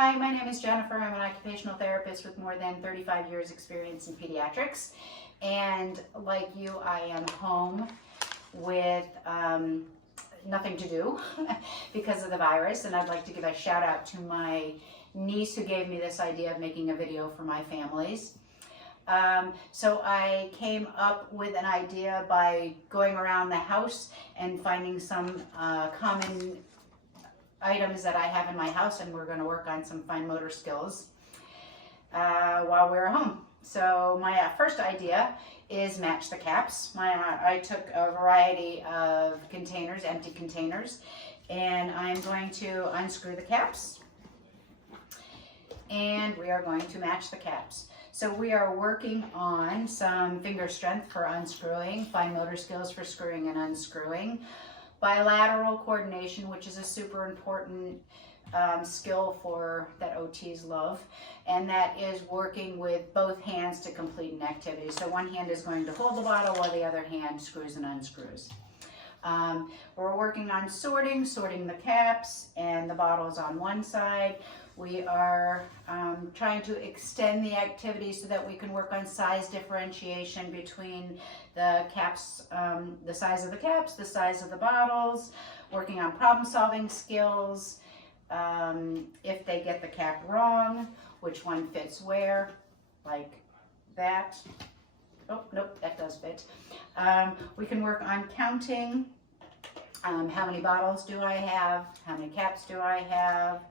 Hi, my name is Jennifer. I'm an occupational therapist with more than 35 years experience in pediatrics. And like you, I am home with nothing to do because of the virus. And I'd like to give a shout out to my niece who gave me this idea of making a video for my families. So I came up with an idea by going around the house and finding some common items that I have in my house, and we're going to work on some fine motor skills while we're home. So my first idea is match the caps. I took a variety of containers, empty containers, and I'm going to unscrew the caps, and we are going to match the caps. So we are working on some finger strength for unscrewing, fine motor skills for screwing and unscrewing, bilateral coordination, which is a super important skill that OTs love, and that is working with both hands to complete an activity. So one hand is going to hold the bottle while the other hand screws and unscrews. We're working on sorting the caps and the bottles on one side. We are trying to extend the activity so that we can work on size differentiation between the caps, the size of the caps, the size of the bottles, working on problem solving skills. If they get the cap wrong, which one fits where, like that. Oh, nope, that does fit. We can work on counting. How many bottles do I have? How many caps do I have?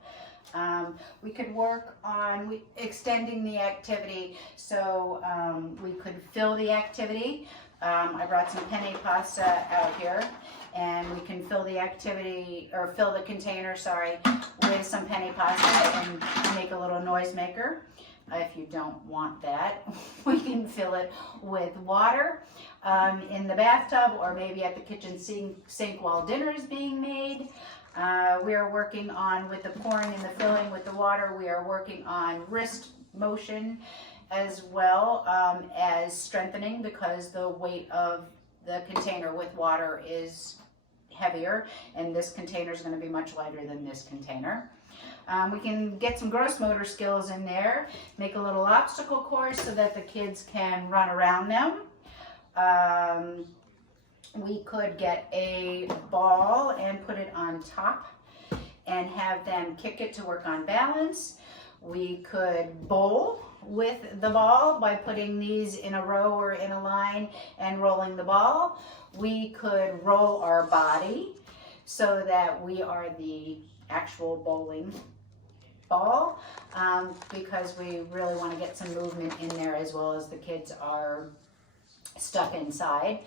We could work on extending the activity, so we could fill the activity. I brought some penne pasta out here, and we can fill the activity, or fill the container, sorry, with some penne pasta and make a little noise maker. If you don't want that, we can fill it with water in the bathtub, or maybe at the kitchen sink while dinner is being made. We are working on, with the pouring and the filling with the water, we are working on wrist motion as well as strengthening, because the weight of the container with water is heavier, and this container is going to be much lighter than this container. We can get some gross motor skills in there, make a little obstacle course so that the kids can run around them. We could get a ball and put it on top and have them kick it to work on balance. We could bowl with the ball by putting these in a row or in a line and rolling the ball. We could roll our body so that we are the actual bowling ball, because we really want to get some movement in there as well as the kids are stuck inside.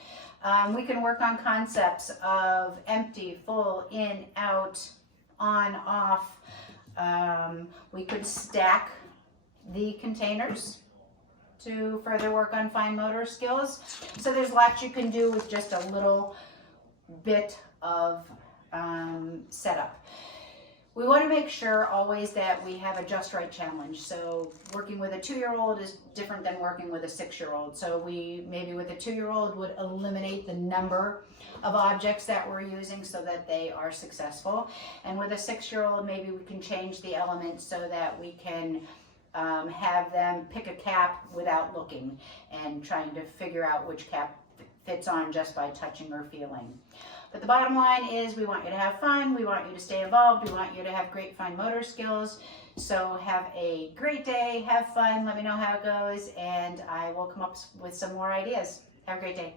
We can work on concepts of empty, full, in, out, on, off. We could stack the containers to further work on fine motor skills. So there's lots you can do with just a little bit of setup. We want to make sure always that we have a just right challenge. So working with a 2-year-old is different than working with a 6-year-old. So we maybe with a 2-year-old would eliminate the number of objects that we're using so that they are successful. And with a 6-year-old, maybe we can change the elements so that we can have them pick a cap without looking and trying to figure out which cap fits on just by touching or feeling. But the bottom line is we want you to have fun, we want you to stay involved, we want you to have great fine motor skills. So have a great day, have fun, let me know how it goes, and I will come up with some more ideas. Have a great day.